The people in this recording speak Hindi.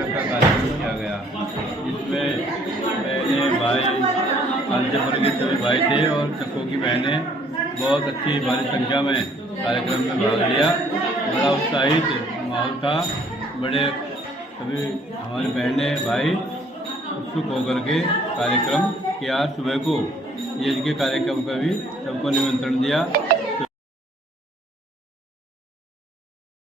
पूजन का कार्यक्रम किया गया, जिसमें बहनें भाई आद्यपुर के सभी भाई थे और चक्कों की बहनें बहुत अच्छी भारी संख्या में कार्यक्रम में भाग लिया। बड़ा उत्साहित माहौल था। बड़े सभी हमारे बहनें भाई उत्सुक होकर के कार्यक्रम किया। सुबह को यज्ञ के कार्यक्रम का भी सबको निमंत्रण दिया।